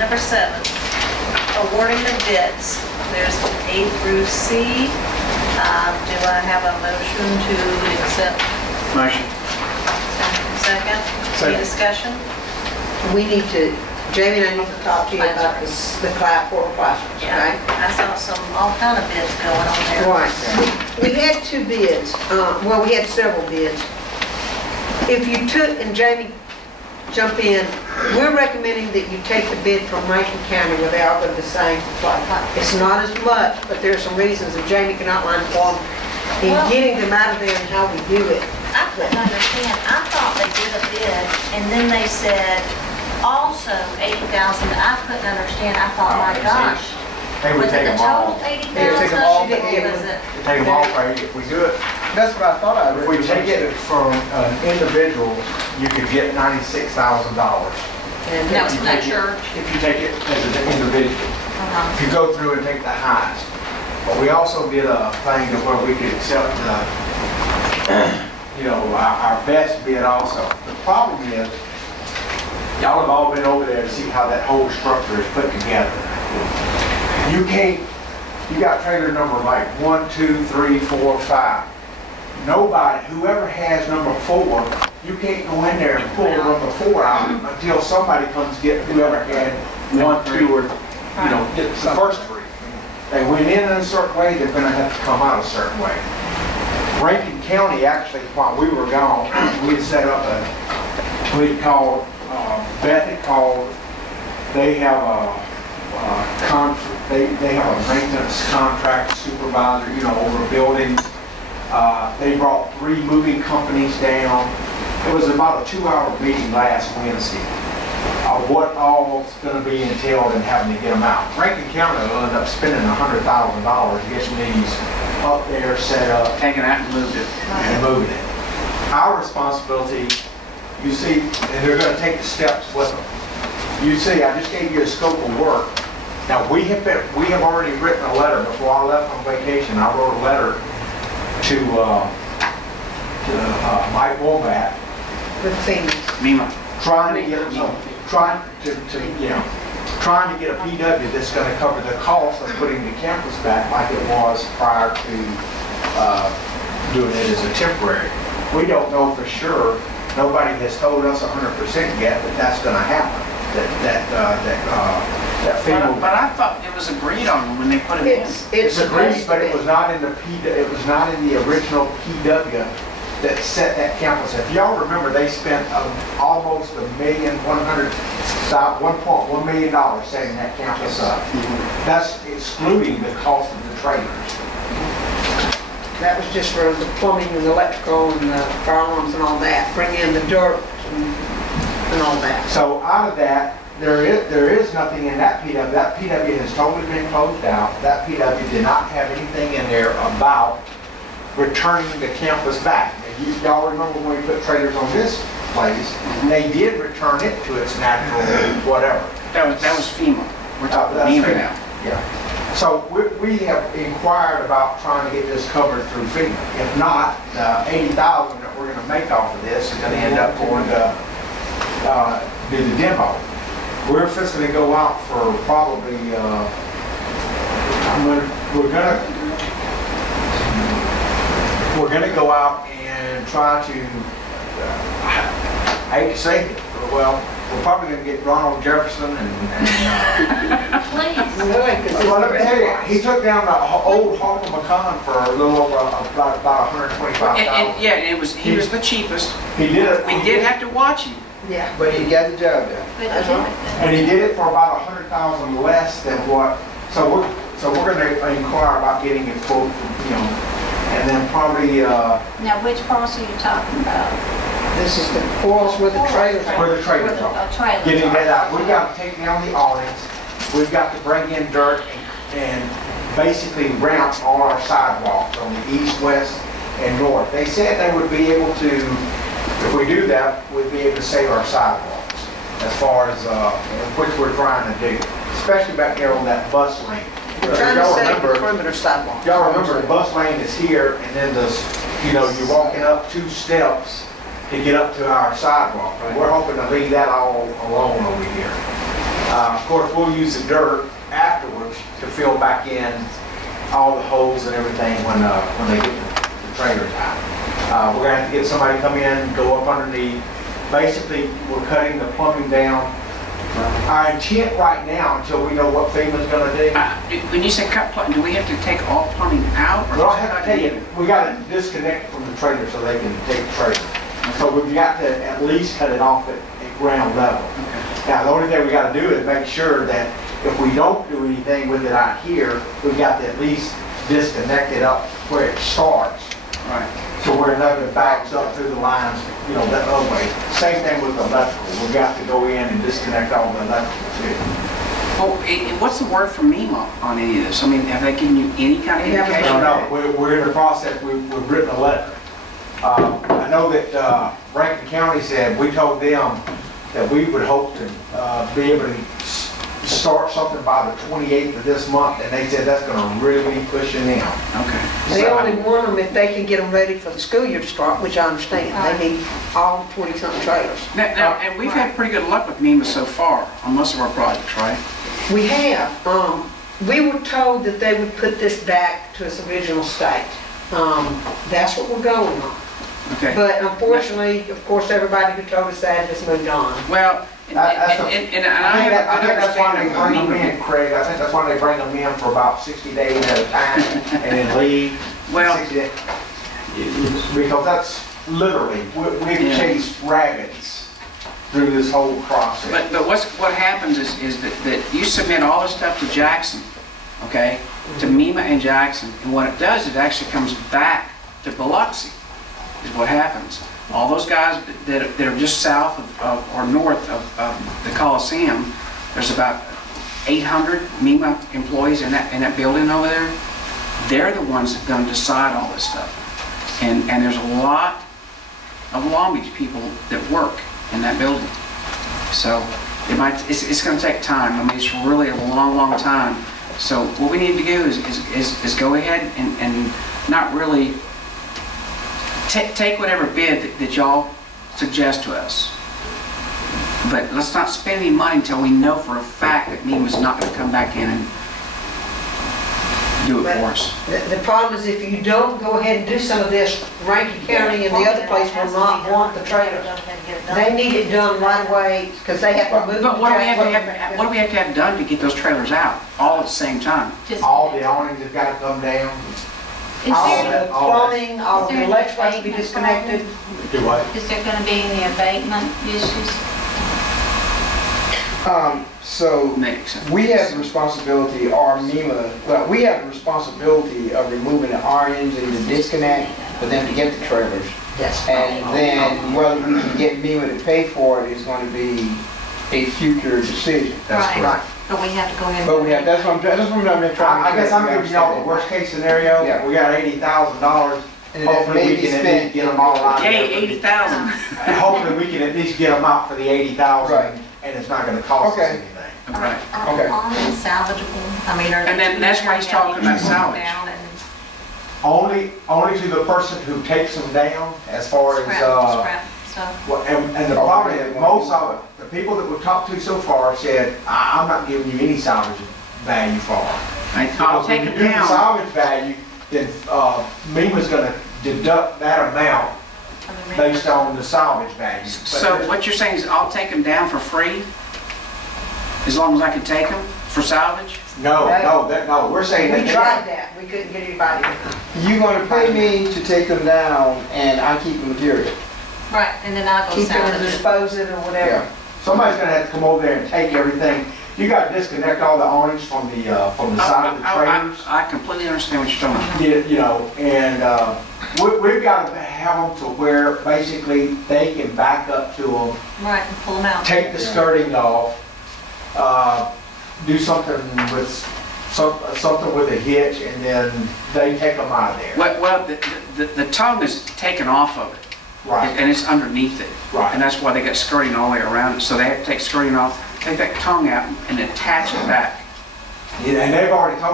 Number 7, awarding the bids. There's A through C. Do I have a motion to accept? Motion. Second? Any discussion? We need to, Jamie and I need to talk to you about this, the four classrooms, okay? I saw all kind of bids going on there. Right. We had 2 bids, well, we had several bids. If you took, and Jamie, jump in, we're recommending that you take the bid from Rankin County where they all go the same. It's not as much, but there are some reasons that Jamie can outline for them in getting them out of there and how we do it. I couldn't understand. I thought they did a bid, and then they said also 80,000. I couldn't understand. I thought, my gosh. They would take them all. Was it the total 80,000? They would take them all. Was it? Take them all, right? If we do it, That's what I thought I if read. we take it from an individual, you could get $96,000. And No, it's not church. If you take it as an individual. If you go through and take the highest. But we also did a thing to where we could accept our best bid also. The problem is, y'all have all been over there to see how that whole structure is put together. You can't, you got trailer number like 1, 2, 3, 4, 5. Nobody, whoever has number 4, you can't go in there and pull number 4 out until somebody comes get whoever had 1, 2, or, get the first 3. They went in a certain way, they're gonna have to come out a certain way. Rankin County, actually, while we were gone, we had set up we had called, Beth had called, they have they have a maintenance contract supervisor, over buildings. They brought 3 moving companies down. It was about a 2-hour meeting last Wednesday. What all is going to be entailed in having to get them out. Rankin County will end up spending $100,000 getting these up there, set up, Taking that and moved it. and moving it. Our responsibility, you see, and they're going to take the steps with them. You see, I just gave you a scope of work. Now, we have already written a letter. Before I left on vacation, I wrote a letter to Mike Womack, the things. Mima. trying to get a PW that's going to cover the cost of putting the campus back like it was prior to doing it as a temporary. We don't know for sure. Nobody has told us 100% yet that that's going to happen. That FEMA. But I thought it was agreed on when they put it in. It's agreed, but it was not in the it was not in the original PW that set that campus. If y'all remember, they spent almost $1.1 million setting that campus up. That's excluding the cost of the trailers. That was just for the plumbing and the electrical and the fire alarms and all that. Bring in the dirt and all that. So out of that, there is nothing in that PW. That PW has totally been closed out. That PW did not have anything in there about returning the campus back. Y'all remember when we put trailers on this place, they did return it to its natural whatever. That was FEMA. We're talking about FEMA now. Yeah. So we have inquired about trying to get this covered through FEMA. If not, the $80,000 that we're going to make off of this is going to end up going to do the demo. We're fixing to go out for probably, we're gonna go out and try to, I hate to say it, well, we're probably gonna get Ronald Jefferson Please. well, let me tell you, he took down the old Hawk of Macon for a little over about $125,000. Yeah, he was the cheapest. He did it. We did have to watch him. Yeah. But he got the job done. And he did it for about $100,000 less than what. So we're going to inquire about getting a quote from and then probably. Now, which parts are you talking about? This is the quarters where the trailers are. Where the trailers are. Getting that out. We've got to take down the awnings. We've got to bring in dirt and basically ramp all our sidewalks on the east, west, and north. They said they would be able to, if we do that, we'd be able to save our sidewalks as far as which we're trying to do, especially back there on that bus lane. We're trying to save the perimeter sidewalk. Y'all remember the bus lane is here, and then you're walking up 2 steps to get up to our sidewalk. And we're hoping to leave that all alone over here. Of course, we'll use the dirt afterwards to fill back in all the holes and everything when they get the trailers out. We're gonna have to get somebody to come in, go up underneath. Basically, we're cutting the plumbing down. Our intent right now, until we know what FEMA's gonna do, When you say cut plumbing, do we have to take all plumbing out? Or we don't just have to cut take in? it, we gotta disconnect from the trailer so they can take the trailer. So we've got to at least cut it off at ground level. Now, the only thing we gotta do is make sure that if we don't do anything with it out here, we've got to at least disconnect it up where it starts. Right. So where nothing backs up through the lines, you know, that other way. Same thing with the electrical. We've got to go in and disconnect all the electrical too. Well, what's the word from MEMA on any of this? I mean, have they given you any kind of They haven't indication? No, we're in the process. We've written a letter. I know that Rankin County said, we told them that we would hope to be able to start something by the 28th of this month, and they said that's going to really be pushing them. Okay. They only want them if they can get them ready for the school year to start, which I understand. They need all 20-something trailers. Now, and we've had pretty good luck with MEMA so far on most of our projects, right? We have. We were told that they would put this back to its original state. That's what we're going on. Okay. But unfortunately, of course, everybody who told us that has moved on. Well, and I I think that's why they understand bring them MEMA. in, Craig. I think that's why they bring them in for about 60 days at a time and then leave. Well- 60 days. Because that's literally, we've Yeah. chased rabbits through this whole process. But what happens is that you submit all this stuff to Jackson, okay, to MEMA and Jackson, and what it does, it actually comes back to Biloxi, is what happens. All those guys that are just south of or north of the Coliseum, there's about 800 MEMA employees in that building over there. They're the ones that are going to decide all this stuff. And there's a lot of Long Beach people that work in that building. So it's going to take time. I mean, it's really a long, long time. So what we need to do is go ahead and not really take whatever bid that y'all suggest to us. But let's not spend any money until we know for a fact that MEMA's not going to come back in and do it for us. The problem is if you don't go ahead and do some of this, Rankin County and the other place will not want the trailers. They need it done right away because they have to move. But what do we have to Jackson. have? What do we have to have done to get those trailers out all at the same time? All the awnings have got to come down. All the plumbing, all the electrical has to be disconnected. Do what? Is there going to be any abatement issues? So Next. we have the responsibility, or MEMA, well, we have the responsibility of removing the RNs and the disconnect for them to get the trailers. Yes. And then whether we can get MEMA to pay for it is going to be a future decision. Right, but we have to go ahead and. But we have, that's what I'm trying to. I guess I'm giving y'all the worst case scenario. Yeah. We got $80,000. And then Hopefully we maybe can at spend- least get them all out. Yay, 80,000. Hopefully we can at least get them out for the 80,000, Right. and it's not gonna cost us Okay. anything. Right. Okay. Are all these salvageable? I mean, are And then that's why he's talking about salvage. Only to the person who takes them down, as far as, Scrap stuff. well, and the problem is, most of it, the people that we've talked to so far said, I'm not giving you any salvage value for it. I'll Because take when it you do the down. salvage value, then MEMA's gonna deduct that amount based on the salvage value. So what you're saying is I'll take them down for free? As long as I can take them for salvage? No, we're saying that. We tried that. We couldn't get anybody. You're going to pay me to take them down and I keep the material. Right, and then I'll go Keep it or salvage it. dispose it or whatever. Somebody's gonna have to come over there and take everything. You gotta disconnect all the awnings from the side of the trailers. I completely understand what you're talking about. You know, and we've got to have them to where basically they can back up to them, Right, and pull them out. take the skirting off, do something with something with a hitch, and then they take them out of there. Well, the tongue is taken off of it. Right. And it's underneath it. Right. And that's why they got skirting all the way around it. So they have to take skirting off, take that tongue out and attach it back. And they've already told